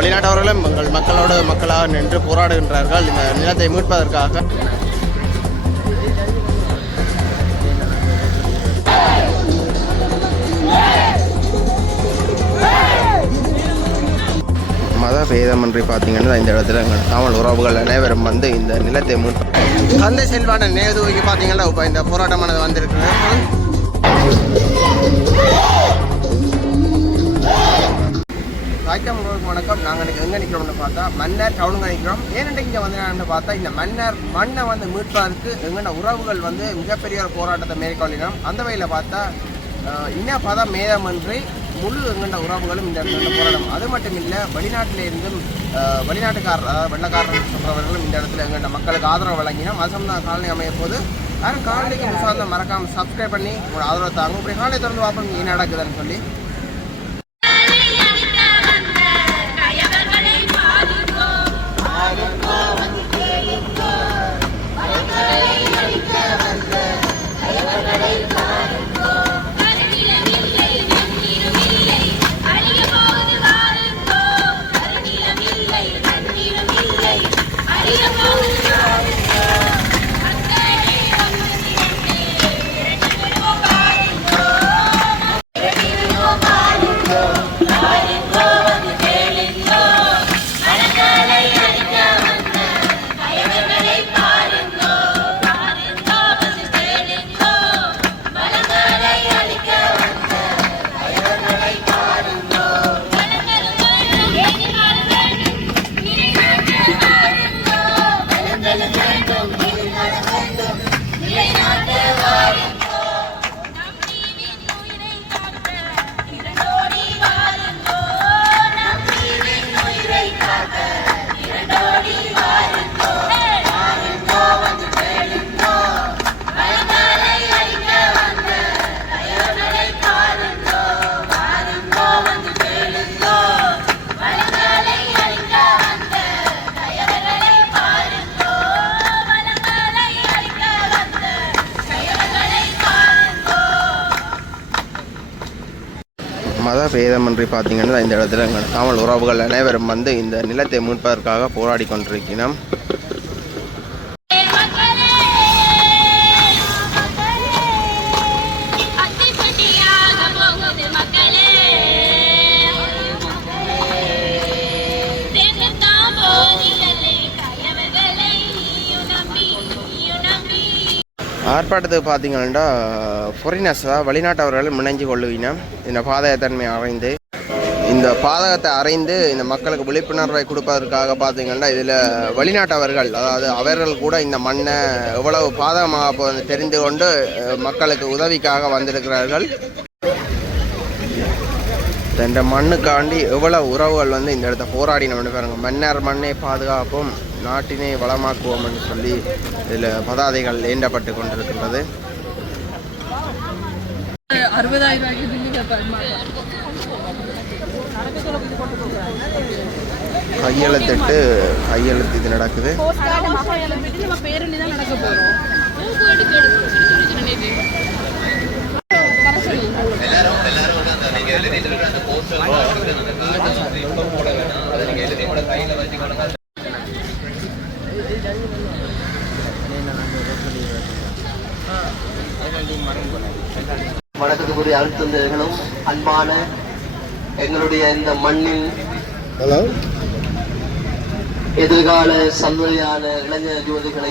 வெளிநாட்டவர்களும் எங்கள் மக்களோடு மக்களாக நின்று போராடுகின்றார்கள் இந்த நிலத்தை மீட்பதற்காக. மத பேதமின்றி பார்த்தீங்கன்னா இந்த இடத்துல எங்கள் தமிழ் உறவுகள் அனைவரும் வந்து இந்த நிலத்தை மீட்ப தந்தை செல்வான நேதுவைக்கு பார்த்தீங்கன்னா இப்போ இந்த போராட்டமானது வந்திருக்கு. தாய்க்கம் வணக்கம். நாங்கள் இன்றைக்கி எங்கே நிற்கிறோம்னு பார்த்தா மன்னர் டவுனுங்க நிற்கிறோம். ஏனென்று இங்கே வந்து பார்த்தா இந்த மன்னர் மண்ணை வந்து மீட்பதற்கு எங்களோட உறவுகள் வந்து மிகப்பெரிய ஒரு போராட்டத்தை மேற்கொள்ளினோம். அந்த வகையில் பார்த்தா இன பத மேதமின்றி முழு எங்கண்ட உறவுகளும் இந்த இடத்துல போராடும். அது மட்டும் இல்லை, வெளிநாட்டிலிருந்தும் வெளிநாட்டுக்காரர் அதாவது வெள்ளக்காரர் சொல்கிறவர்களும் இந்த இடத்துல எங்கண்ட மக்களுக்கு ஆதரவு வழங்கினோம். அது சம்பந்தம் காலனி அமைய போது யாரும் காலனிக்கு முசாந்த மறக்காமல் சப்ஸ்கிரைப் பண்ணி உங்களோட ஆதரவு தாங்க. இப்படி காலனி திறந்து பார்ப்போம் என்ன நடக்குதுன்னு சொல்லி. மத பேதமின்றி பார்த்தீங்கன்னா இந்த இடத்துல எங்கள் தமிழ் உறவுகள் அனைவரும் வந்து இந்த நிலத்தை மீட்பதற்காக போராடி கொண்டிருக்கிறோம். ஆர்ப்பாட்டத்துக்கு பார்த்தீங்கன்னா ஃபாரினர்ஸ் அதாவது வெளிநாட்டவர்கள் முனைஞ்சு கொள்ளுவினா இந்த பாதகத்தன்மை அறைந்து இந்த பாதகத்தை அறைந்து இந்த மக்களுக்கு விழிப்புணர்வை கொடுப்பதற்காக பார்த்தீங்கன்னா இதில் வெளிநாட்டவர்கள் அதாவது அவர்கள் கூட இந்த மண்ணை எவ்வளவு பாதகமாக தெரிந்து கொண்டு மக்களுக்கு உதவிக்காக வந்திருக்கிறார்கள். இந்த மண்ணுக்காண்டி எவ்வளவு உறவுகள் வந்து இந்த இடத்த போராடினோம்னு பாருங்க. மன்னர் மண்ணை பாதுகாப்போம், நாட்டினை வளமாக்குவோம் என்று சொல்லி இதில் பதாதைகள் ஏண்டப்பட்டு கொண்டிருக்கின்றது. கையெழுத்திட்டு கையெழுத்து இது நடக்குது. வணக்கத்துக்குரிய அழுத்தந்தர்களும் அன்பான எங்களுடைய இந்த மண்ணின் எதிர்கால சந்ததியான இளைஞர் யுவதிகளை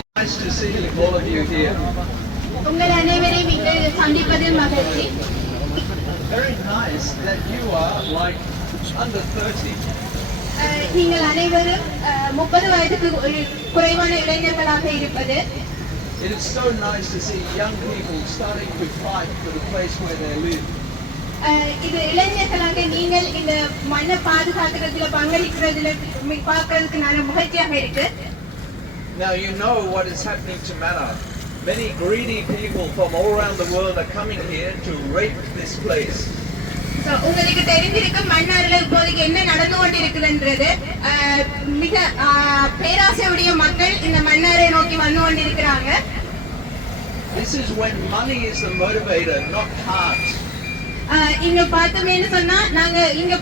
உங்கள் அனைவரையும் இங்கு சந்திப்பதில் மகிழ்ச்சி. நீங்கள் அனைவரும் 30 வயதுக்கு குறைவான இளைஞர்களாக இருப்பது. It is so nice to see young people starting to fight for the place where they live. இது இளைஞர்களாக நீங்கள் இந்த மண்ணை பாதுகாக்கிறதுல பங்களிக்கிறதுல பார்க்கிறதுக்கு நல்ல முயற்சியாக இருக்கு. Now you know what is happening to Mannar. Many greedy people from all around the world are coming here to rape this place. உங்களுக்கு தெரிந்திருக்கும் மன்னார்ல இப்போதைக்கு என்ன நடந்து கொண்டிருக்குதுன்றது. மிக பேராசையுடைய மக்கள் இந்த மன்னாரை நோக்கி வந்து கொண்டிருக்கிறாங்க. This is when money is the motivator, not heart. இங்க பார்த்தோமேன்னு சொன்னா நாங்க இங்க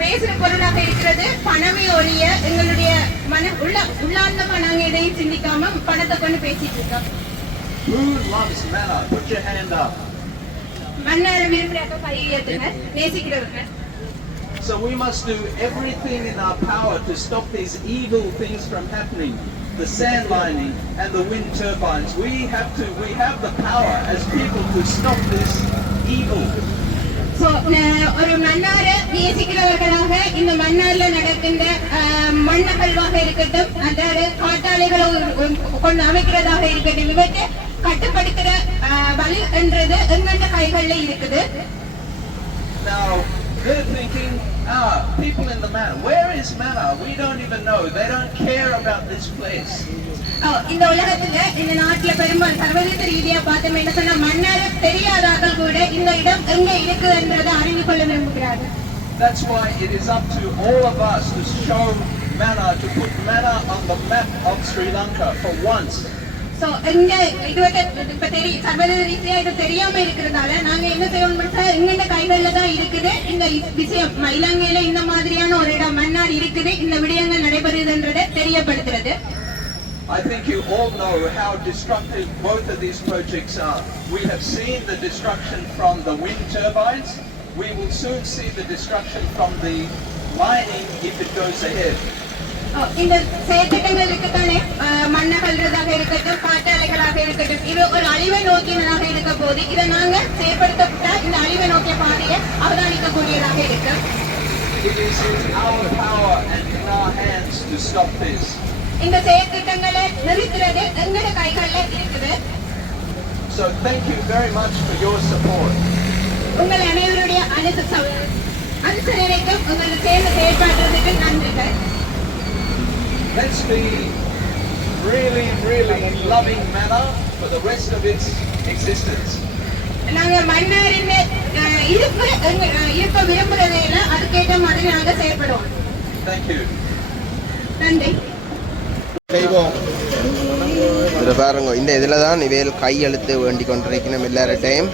பேசுற பொருளாக இருக்கிறது பணமே ஒழிய எங்களுடைய உள்ளார்ந்தமா நாங்க எதையும் சிந்திக்காம பணத்தை கொண்டு பேசிட்டு இருக்கோம். Who loves manna? Put your hand up. மன்னார விரும்புறாக்க கை உயர்த்துங்க. நேசிக்கிறவங்க. So we must do everything in our power to stop these evil things from happening. The sand lining and the wind turbines. We have the power as people to stop this evil. So ஒரு மன்னார நேசிக்கிறவர்களாக இந்த மன்னார்ல நடக்கின்ற மண்ணகல்வாக இருக்கட்டும், அதாவது காட்டாலைகளை கொண்டு அமைக்கிறதாக இருக்கட்டும், இவற்றை கட்டுப்படுத்துற வழி என்றது எங்கெண்ட கைகள்ல இருக்குது. Now they're thinking, people in the manna. Where is manna? We don't even know. They don't care about this place. இந்த உலகத்துல இந்த நாட்டுல பெரும்பாலும் சர்வதேச ரீதியா பார்த்தோம் என்ன சொன்னா மன்னார தெரியாதார்கள் கூட இந்த இடம் எங்க இருக்குன்றதை அறிந்து கொள்ள விரும்புகிறார்கள். That's why it is up to all of us to show manna, to put manna on the map of Sri Lanka for once. So இந்த இப்ப தெரியும் சர்வதேச ரீதியா இது தெரியாம இருக்கிறதால நாங்க என்ன செய்யணும், எங்கெண்ட கைகள்ல தான் இருக்குது இந்த விஷயம். இலங்கையில இந்த மாதிரியான ஒரு இடம் மன்னார் இருக்குது, இந்த விடயங்கள் நடைபெறுதுன்றதை தெரியப்படுத்துறது. I think you all know how destructive both of these projects are. We have seen the destruction from the wind turbines. We will soon see the destruction from the mining if it goes ahead. இந்த செயற்திட்டங்கள் இருக்குதானே, மண்ணகல்றதாக இருக்கட்டும், காட்டாலைகளாக இருக்கட்டும், இது ஒரு அழிவை நோக்கினதாக இருக்க போது இதை நாங்க செயற்படுத்தப்பட்ட இந்த அழிவை நோக்கிய பாதையை அவதானிக்கக்கூடியதாக இருக்கு. It is in our power and in our hands to stop this. இந்த செயற்திட்டங்களை நிறுத்துறது எங்கட கைகள்ல இருக்குது. So thank you very much for your support. உங்கள் அனைவருடைய அனுசரணைக்கும் உங்களுக்கு சேர்ந்து செயல்படுறதுக்கு நன்றிகள். Let's be really loving manna for the rest of its existence. நாங்க மன்னாரின் இருக்க விரும்புறதையில அதுக்கேற்ற மாதிரி நாங்க செயல்படுவோம். Thank you. நன்றி. இதில் பாருங்க, இந்த இதில் தான் இவையில் கையெழுத்து வேண்டி கொண்டிருக்கணும் எல்லார்டையும்.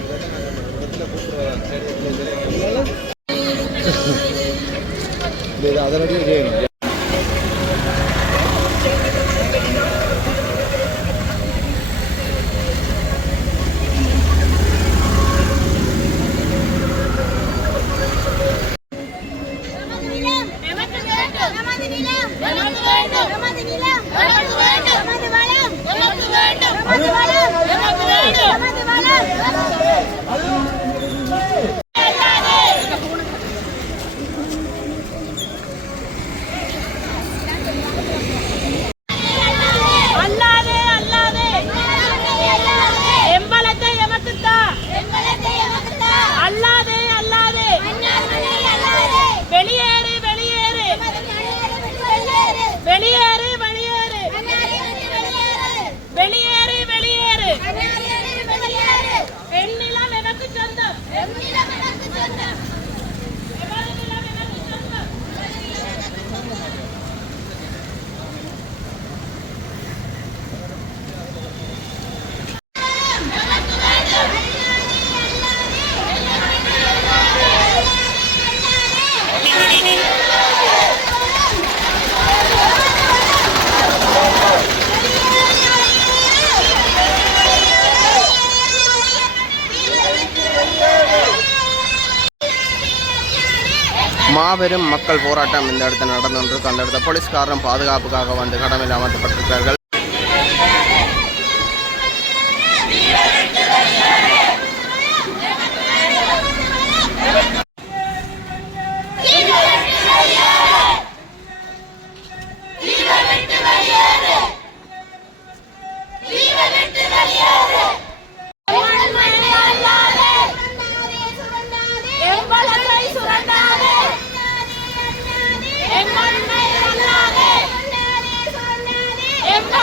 மாபெரும் மக்கள் போராட்டம் இந்த இடத்துல நடந்துருக்கு. அந்த இடத்துல போலீஸ்காரரும் பாதுகாப்புக்காக வந்து கடமையில் அமர்த்தப்பட்டிருக்கிறார்கள். எம்மண்ணை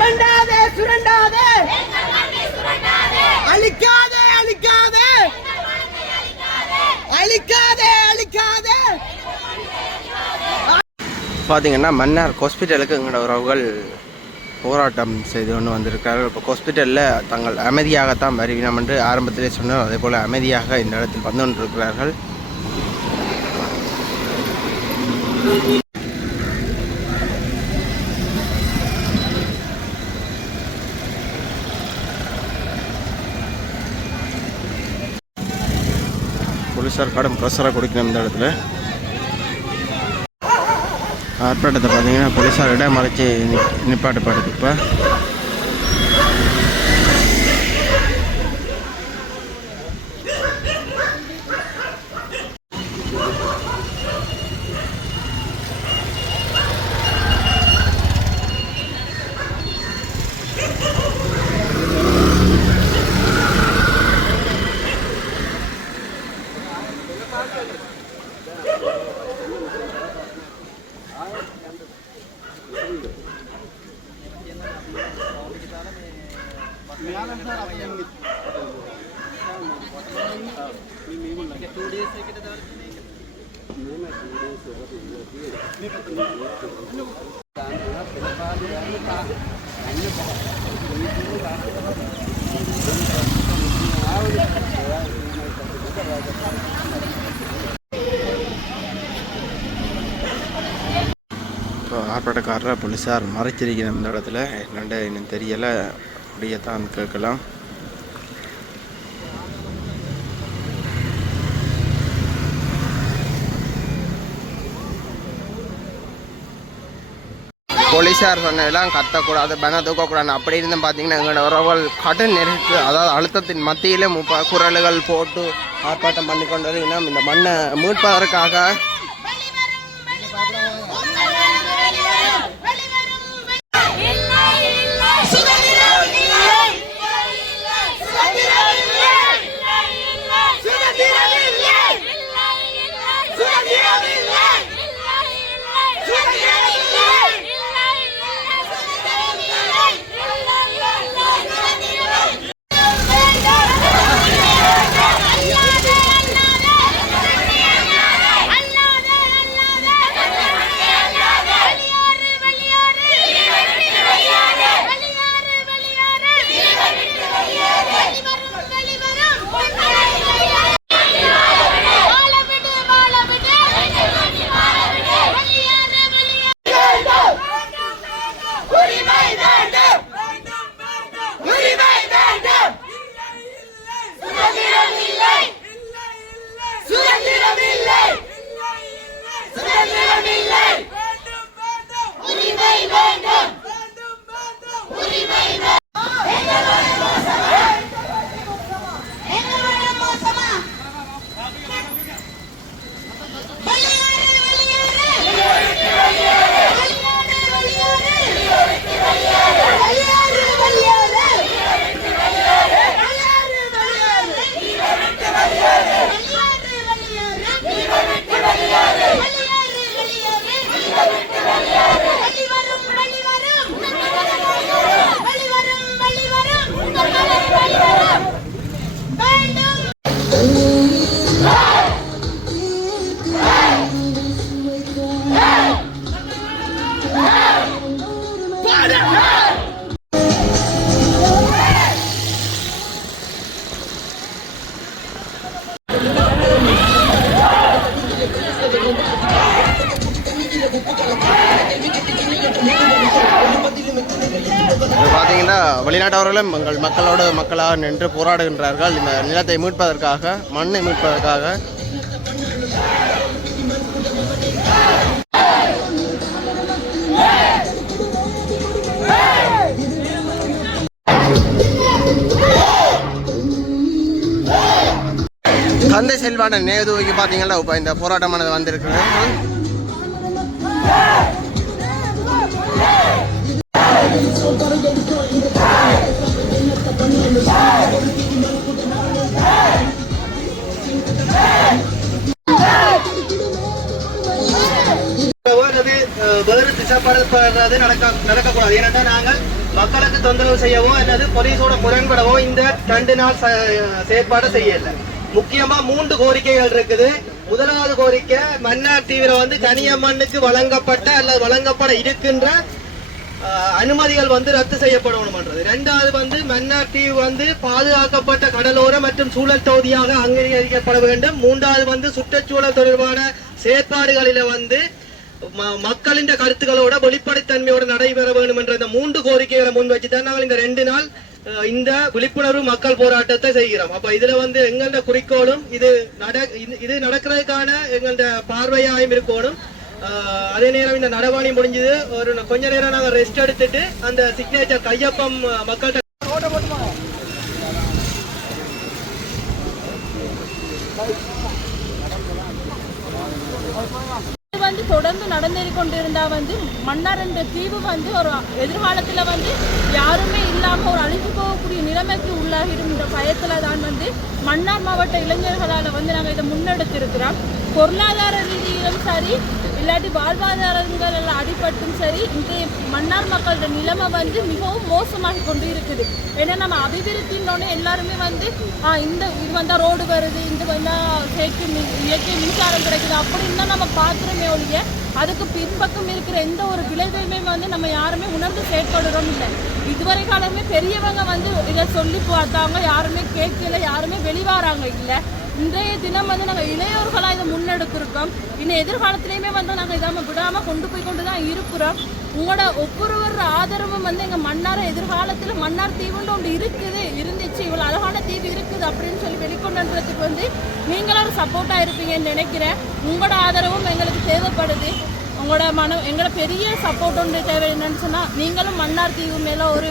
சுரண்டாதே சுரண்டாதே அழிக்காதே அழிக்காதே அழிக்காதே அழிக்காதே. பார்த்தீங்கன்னா மன்னார் ஹாஸ்பிட்டலுக்கு எங்களோட உறவுகள் போராட்டம் செய்து கொண்டு வந்திருக்கிறார்கள். இப்போ ஹாஸ்பிட்டலில் தங்கள் அமைதியாகத்தான் வருவினம் என்று ஆரம்பத்திலே சொன்னார். அதே போல் அமைதியாக இந்த இடத்தில் வந்து கொண்டிருக்கிறார்கள். போலீஸார் கடும் ப்ரெஷரை கொடுக்கணும் இந்த இடத்துல. ஆர்ப்பாட்டத்தை பார்த்தீங்கன்னா போலீஸார் இடம் மறைச்சி நிப்பாட்டப்படுது. இப்போ ஆர்ப்பாட்டக்காரரை போலீஸார் மறைச்சிருக்கணும் இந்த இடத்துல. என்னென்னு இன்னும் தெரியலை. அப்படியே தான் கேட்கலாம். போலீஸார் சொன்னதெல்லாம் கத்தக்கூடாது, பேனர் தூக்கக்கூடாது அப்படி இருந்தும் பார்த்தீங்கன்னா எங்களோட உறவுகள் கடன் நெருக்கி, அதாவது அழுத்தத்தின் மத்தியிலே குரல்கள் போட்டு ஆர்ப்பாட்டம் பண்ணி கொண்டு இன்னும் இந்த மண்ணை மீட்பதற்காக பார்த்தீங்கன்னா வெளிநாட்டவர்களும் எங்கள் மக்களோடு மக்களாக நின்று போராடுகின்றார்கள் இந்த நிலத்தை மீட்பதற்காக, மண்ணை மீட்பதற்காக. தந்தை செல்வான நினைவு தூக்கி பார்த்தீங்கன்னா இப்போ இந்த போராட்டமானது வந்திருக்கிறது. வேறு திசைப்படுறது நடக்கக்கூடாது. ஏன்னா நாங்கள் மக்களுக்கு தொந்தரவு செய்யவோ அல்லது போலீஸோட முரண்படவோ இந்த 2 நாள் செயற்பாடு செய்யல. முக்கியமா 3 கோரிக்கைகள் இருக்குது. முதலாவது கோரிக்கை, மன்னார் தீவில் கனியம்மனுக்கு வழங்கப்பட்ட அல்லது வழங்கப்பட இருக்கின்ற அனுமதிகள் ரத்து செய்யப்படணும்ன்றது. இரண்டாவது மன்னார் தீவு பாதுகாக்கப்பட்ட கடலோர மற்றும் சூழல் தொகுதியாக அங்கீகரிக்கப்பட வேண்டும். மூன்றாவது சுற்றுச்சூழல் தொடர்பான செயற்பாடுகளில மக்களின் கருத்துக்களோட வெளிப்படைத்தன்மையோட நடைபெற வேண்டும் என்ற இந்த 3 கோரிக்கைகளை முன் வச்சுதான் நாங்கள் இந்த 2 நாள் இந்த விழிப்புணர்வு மக்கள் போராட்டத்தை செய்கிறோம். அப்ப இதுல எங்களோட குறிக்கோளும் இது நடக்கிறதுக்கான எங்களோட பார்வையாயும் இருக்கணும். அதே நேரம் இந்த நடவடிக்கை முடிஞ்சது ஒரு கொஞ்ச நேரம் நாங்கள் ரெஸ்ட் எடுத்துட்டு அந்த சிக்னேச்சர் கையொப்பம் மக்கள்கிட்ட தொடர்ந்து நடந்தேறி கொண்டிருந்தா மன்னார் என்ற தீவு ஒரு எதிர்காலத்துல யாருமே இல்லாம ஒரு அழிஞ்சு போகக்கூடிய நிலைமைக்கு உள்ளாகிடும் பயத்துல தான் மன்னார் மாவட்ட இளைஞர்களால நாங்க இதை முன்னெடுத்திருக்கிறோம். பொருளாதார ரீதியிலும் சரி, இல்லாட்டி வாழ்வாதாரங்கள் எல்லாம் அடிபட்டும் சரி, இன்றைய மன்னார் மக்களோட நிலைமை மிகவும் மோசமாகி கொண்டு இருக்குது. ஏன்னா நம்ம அபிவிருத்தின்னொன்னே எல்லாருமே இந்த இது வந்தா ரோடு வருது, இந்த வந்தா இயற்கை மின்சாரம் கிடைக்குது அப்படின்னு தான் நம்ம பார்க்குறோமே ஒழிய அதுக்கு பின்பக்கம் இருக்கிற எந்த ஒரு விளைவையுமே நம்ம யாருமே உணர்ந்து செயற்படுறோம் இல்லை. இதுவரை காலமே பெரியவங்க இதை சொல்லி பார்த்தாங்க, யாருமே கேட்கல, யாருமே வெளிவாராங்க இல்லை. இன்றைய தினம் நாங்கள் இளையோர்களாக இதை முன்னெடுக்கிறோம். இன்னும் எதிர்காலத்திலையுமே நாங்கள் இதாம விடாமல் கொண்டு போய் கொண்டு தான் இருக்கிறோம். உங்களோட ஒவ்வொருவர் ஆதரவும் எங்கள் மன்னார் எதிர்காலத்தில் மன்னார் தீவுன்னு ஒன்று இருந்துச்சு, இவ்வளோ அழகான தீவு இருக்குது அப்படின்னு சொல்லி வெளிக்கொண்டுறதுக்கு நீங்களும் ஒரு சப்போர்ட்டாக இருப்பீங்கன்னு நினைக்கிறேன். உங்களோட ஆதரவும் எங்களுக்கு தேவைப்படுது. உங்களோட எங்களோட பெரிய சப்போர்ட் ஒன்று தேவை என்னன்னு சொன்னால், நீங்களும் மன்னார் தீவு மேலே ஒரு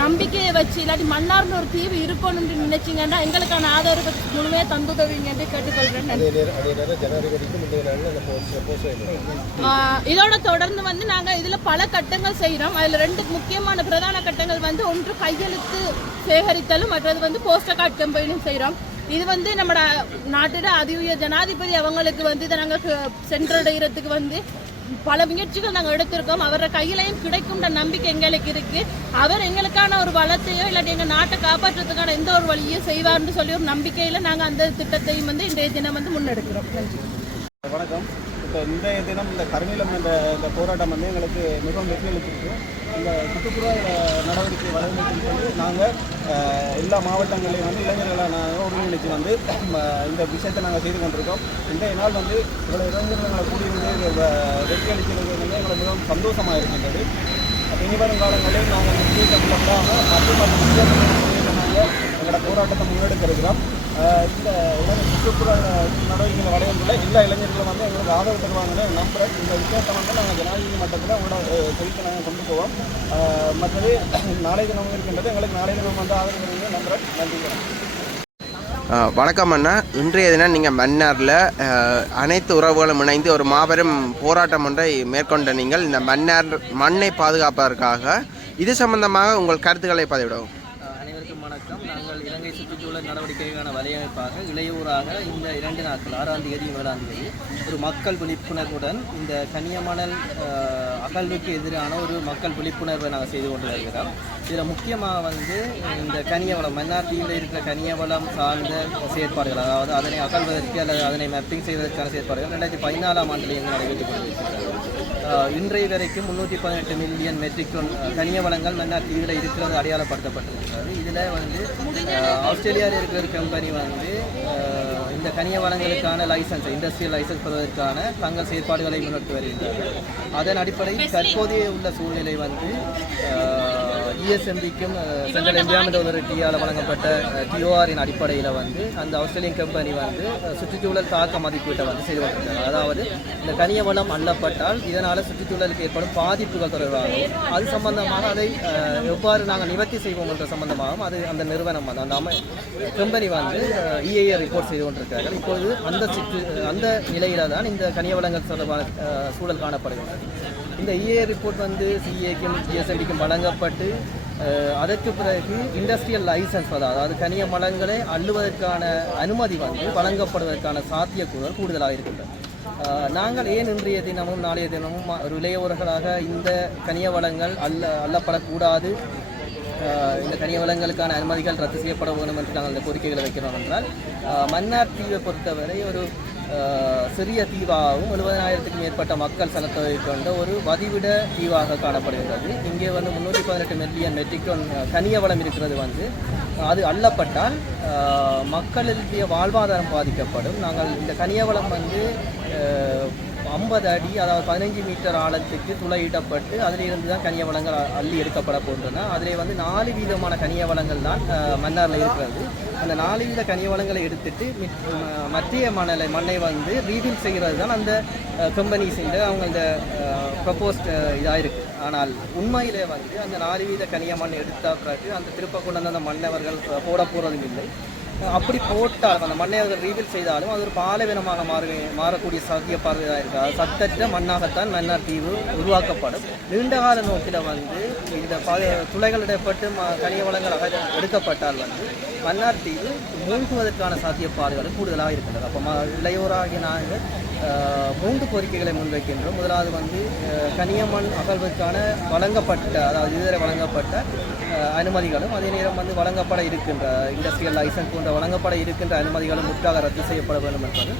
நம்பிக்கையை வச்சு, இல்லாட்டி மன்னார்னு ஒரு தீவு இருக்கணும்னு நினைச்சிங்கன்னா எங்களுக்கான ஆதரவு முழுமையாக தந்துதவிங்கன்னு கேட்டுக்கொள்கிறேன். இதோட தொடர்ந்து நாங்கள் இதில் பல கட்டங்கள் செய்கிறோம். அதில் 2 முக்கியமான பிரதான கட்டங்கள் ஒன்று கையெழுத்து சேகரித்தலும், மற்றது போஸ்டர் கார்டு கம்பெனியும் செய்கிறோம். இது நம்ம நாட்டோட அதிக ஜனாதிபதி அவங்களுக்கு இதை நாங்கள் சென்றடைகிறதுக்கு பல முயற்சிகள் நாங்கள் எடுத்திருக்கோம். அவரோட கையிலையும் கிடைக்கும்ன்ற நம்பிக்கை எங்களுக்கு இருக்கு. அவர் எங்களுக்கான ஒரு வளத்தையோ இல்லாட்டி எங்கள் நாட்டை காப்பாற்றுறதுக்கான எந்த ஒரு வழியோ செய்வார்னு சொல்லி ஒரு நம்பிக்கையில் நாங்கள் அந்த திட்டத்தையும் இன்றைய தினம் முன்னெடுக்கிறோம். நன்றி. வணக்கம். இப்போ இன்றைய தினம் இந்த கருநிலம் என்ற இந்த போராட்டம் எங்களுக்கு மிகவும் வெற்றி அளித்திருக்கு. இந்த சுற்றுப்புற நடவடிக்கை வளர்மைக்கு சொல்லி நாங்கள் எல்லா மாவட்டங்களையும் இளைஞர்களை நாங்கள் ஒருங்கிணைச்சு இந்த விஷயத்தை நாங்கள் செய்து கொண்டிருக்கோம். இன்றைய நாள் இவ்வளோ இளைஞர்களை கூடியிருந்து வெற்றி அளிக்கிறது எங்களுக்கு மிகவும் சந்தோஷமாக இருக்கின்றது. அப்போ இனி வரும் காலங்களில் நாங்கள் முக்கியத்துவமாக நாங்கள் எங்களோட போராட்டத்தை முன்னெடுக்க இருக்கிறோம். இந்த சுற்றுப்புற நடவடிக்கைகளை வளையங்குள்ள எல்லா இளைஞர்களும் எங்களுக்கு ஆதரவு தருவாங்கன்னு நம்புகிறேன். இந்த விஷயத்தை நாங்கள் ஜனாதிபதி மட்டத்தில் உங்களோட குறித்து நாங்கள் கொண்டு போவோம். மற்றது நாளை தினம் இருக்கின்றது, எங்களுக்கு நாளை தினம் ஆதரவு தருவீங்க நம்புகிறேன். நன்றி. வணக்கம் அண்ணா. இன்றைய தினம் நீங்கள் மன்னாரில் அனைத்து உறவுகளும் இணைந்து ஒரு மாபெரும் போராட்டம் ஒன்றை மேற்கொண்ட நீங்கள் இந்த மண்ணை பாதுகாப்பதற்காக இது சம்பந்தமாக உங்கள் கருத்துக்களை பதிவிடவும். அனைவருக்கும் வணக்கம். நாங்கள் இலங்கை சுற்றுச்சூழல் நடவடிக்கைக்கான வலையமைப்பாக இளையோராக இந்த 2 நாட்கள் 6ஆம் தேதி 7ஆம் தேதி ஒரு மக்கள் விழிப்புணர்வுடன் இந்த கனியமணல் அகழ்வுக்கு எதிரான ஒரு மக்கள் விழிப்புணர்வை நாங்கள் செய்து கொண்டு வருகிறோம். இதில் முக்கியமாக இந்த கனியவளம் மன்னார் தீவில் இருக்கிற கனியவளம் சார்ந்த செயற்பாடுகள், அதாவது அதனை அகழ்வதற்கு அல்லது அதனை மேப்பிங் செய்வதற்கான செயற்பாடுகள் 2014ஆம் ஆண்டில் எங்கள் நடைபெற்றுக் கொண்டிருக்கிறது. இன்றைய வரைக்கும் 318 மில்லியன் மெட்ரிக் டன் கனிய வளங்கள் மன்னார் தீவில் இருக்கிறது அடையாளப்படுத்தப்பட்டிருக்கிறது. இதில் ஆஸ்திரேலியாவில் இருக்கிற ஒரு கம்பெனி இந்த கனிய வளங்களுக்கான லைசன்ஸ், இண்டஸ்ட்ரியல் லைசன்ஸ் பெறுவதற்கான தங்கள் செயற்பாடுகளை முன்னெடுத்து வருகின்றனர். அதன் அடிப்படையில் தற்போதைய உள்ள சூழ்நிலை இஎஸ்எம்பிக்கும் சென்ட்ரல் என்விரான்மெண்டல் அத்தாரிட்டியால் வழங்கப்பட்ட டிஓஆரின் அடிப்படையில் அந்த ஆஸ்திரேலியன் கம்பெனி சுற்றுச்சூழல் தாக்க மதிப்பீட்டை செய்து கொண்டிருக்கிறார். அதாவது இந்த கனிய வளம் அள்ளப்பட்டால் இதனால் சுற்றுச்சூழலுக்கு ஏற்படும் பாதிப்புகள் தொடர்பாகவும் அது சம்பந்தமாக அதை எவ்வாறு நாங்கள் நிவர்த்தி செய்வோம் என்ற சம்பந்தமாகவும் அந்த நிறுவனம் அந்த கம்பெனி இஏஏ ரிப்போர்ட் செய்து கொண்டிருக்கிறார்கள். இப்போது அந்த நிலையில தான் இந்த கனிய வளங்கள் தொடர்பான சூழல் காணப்படுகின்றது. இந்த இஏ ரிப்போர்ட் சிஏக்கும் ஜிஎஸ்எம்பிக்கும் வழங்கப்பட்டு அதற்கு பிறகு இண்டஸ்ட்ரியல் லைசன்ஸ், அதாவது கனிய மலங்களை அள்ளுவதற்கான அனுமதி வழங்கப்படுவதற்கான சாத்தியக்கூறுகள் கூடுதலாக இருக்கின்றன. நாங்கள் ஏன் இன்றைய தினமும் நாளைய தினமும் ஒரு இளையோர்களாக இந்த கனிய வளங்கள் அள்ளப்படக்கூடாது, இந்த கனிய வளங்களுக்கான அனுமதிகள் ரத்து செய்யப்பட வேண்டும் என்று நாங்கள் இந்த கோரிக்கைகளை வைக்கிறோம் என்றால், மன்னார் தீவை பொறுத்தவரை ஒரு சிறிய தீவாகவும் 70,000க்கும் மேற்பட்ட மக்கள் சனத்தொகை கொண்ட ஒரு வதிவிட தீவாக காணப்படுகிறது. இங்கே வந்து 318 மில்லியன் மெட்ரிக் டன் கனிய வளம் இருக்கிறது. அது அள்ளப்பட்டால் மக்களுடைய வாழ்வாதாரம் பாதிக்கப்படும். நாங்கள் இந்த கனிய வளம் 50 அடி, அதாவது 15 மீட்டர் ஆழத்துக்கு துளையிடப்பட்டு அதிலிருந்து தான் கனிய வளங்கள் அள்ளி எடுக்கப்பட போன்றன. அதிலே 4 வீதமான கனிய வளங்கள் தான் மன்னாரில் இருக்கிறது. அந்த 4 வீத கனிய வளங்களை எடுத்துட்டு மத்திய மண்ணை ரீஃபில் செய்கிறது தான் அந்த கம்பெனிஸ் அவங்க இந்த ப்ரப்போஸ்ட் இதாக இருக்குது. ஆனால் உண்மையிலே அந்த 4 வீத கனிய மண் எடுத்த பிறகு அந்த திருப்ப கொண்டு வந்து அந்த மண்ணவர்கள் போட போகிறதும் இல்லை. அப்படி போட்டால் அந்த மண்ணை அவர்கள் ரீபில் செய்தாலும் அது ஒரு பாலைவனமாக மாறக்கூடிய சாத்தியப்பாடுகளாக இருக்காது. சத்தற்ற மண்ணாகத்தான் மன்னார் தீவு உருவாக்கப்படும். நீண்டகால நோக்கில் இந்த துளைகளிடப்பட்டு கனிய வளங்கள் எடுக்கப்பட்டால் மன்னார் தீவு மூழ்குவதற்கான சாத்தியப்பாடுகள் கூடுதலாக இருக்கின்றது. அப்போ இளையோராகிய நாங்கள் 3 கோரிக்கைகளை முன்வைக்கின்றோம். முதலாவது கனியமண் அகழ்வுக்கான அதாவது இதுவரை வழங்கப்பட்ட அனுமதிகளும் அதே நேரம் வழங்கப்பட இருக்கின்ற இண்டஸ்ட்ரியல் லைசன்ஸ் போன்ற வழங்கப்பட இருக்கின்ற அனுமதிகளும் முற்றாக ரத்து செய்யப்பட வேண்டும் என்பது.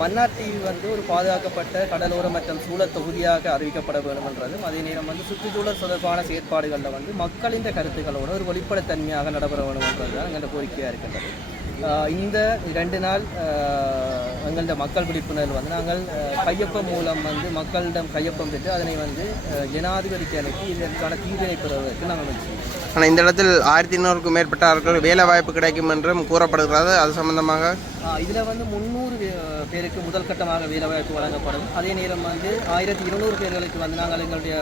மன்னார் தீவு ஒரு பாதுகாக்கப்பட்ட கடலோர மற்றும் சூழல் தொகுதியாக அறிவிக்கப்பட வேண்டும் என்றதும், அதே நேரம் சுற்றுச்சூழல் தொடர்பான செயற்பாடுகளில் மக்களின் கருத்துக்களோடு ஒரு வெளிப்படைத்தன்மையாக நடைபெற வேண்டும் என்றது தான் எங்களோட கோரிக்கையாக இருக்கின்றது. இந்த 2 நாள் எங்களோட மக்கள் விழிப்புணர்வு நாங்கள் கையொப்பம் மூலம் மக்களிடம் கையொப்பம் பெற்று அதனை ஜனாதிபதிக்கு அனுப்பி இதற்கான தீர்வினை பெறுவதற்கு நாங்கள் வச்சுருக்கோம். ஆனால் இந்த இடத்தில் 1200க்கும் மேற்பட்டவர்கள் வேலை வாய்ப்பு கிடைக்கும் என்றும் கூறப்படுகிறது. அது சம்பந்தமாக இதில் 300 பேருக்கு முதல் கட்டமாக வேலை வாய்ப்பு வழங்கப்படும். அதே நேரம் 1200 பேர்களுக்கு நாங்கள் எங்களுடைய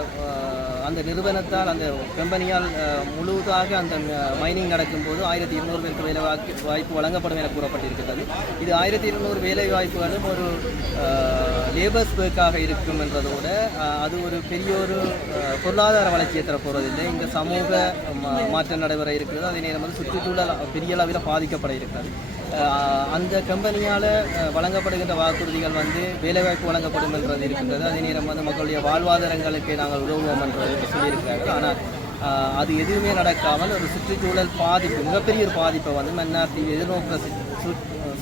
அந்த நிறுவனத்தால் அந்த கம்பெனியால் முழுவதாக அந்த மைனிங் நடக்கும்போது 1200 பேருக்கு வேலை வாய்ப்பு வழங்கப்படும் என கூறப்பட்டிருக்கிறது. இது 1200 வேலை வாய்ப்புகளும் ஒரு லேபர்ஸ் ஒர்க்காக இருக்கும் என்றதோடு அது ஒரு பெரிய ஒரு பொருளாதார வளர்ச்சியை தரப்போவதில்லை. இந்த சமூக மாற்றம் நடைபெற இருக்கிறது. அதே நேரம் சுற்றுச்சூழல் பெரிய அளவில் பாதிக்கப்பட இருக்கிறது. அந்த கம்பெனியால் வழங்கப்படுகின்ற வாக்குறுதிகள் வேலைவாய்ப்பு வழங்கப்படும் என்றது இருக்கின்றது. அதே நேரம் மக்களுடைய வாழ்வாதாரங்களுக்கு நாங்கள் உதவுவோம் என்று சொல்லியிருக்கிறார்கள். ஆனால் அது எதுவுமே நடக்காமல் ஒரு சுற்றுச்சூழல் பாதிப்பு, மிகப்பெரிய ஒரு பாதிப்பை மன்னார் தீவு எதிர்நோக்கிற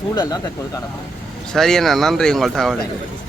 சூழல் தான் தற்போது காணப்படும். சரியண்ணா, நன்றி உங்கள் தகவலுக்கு.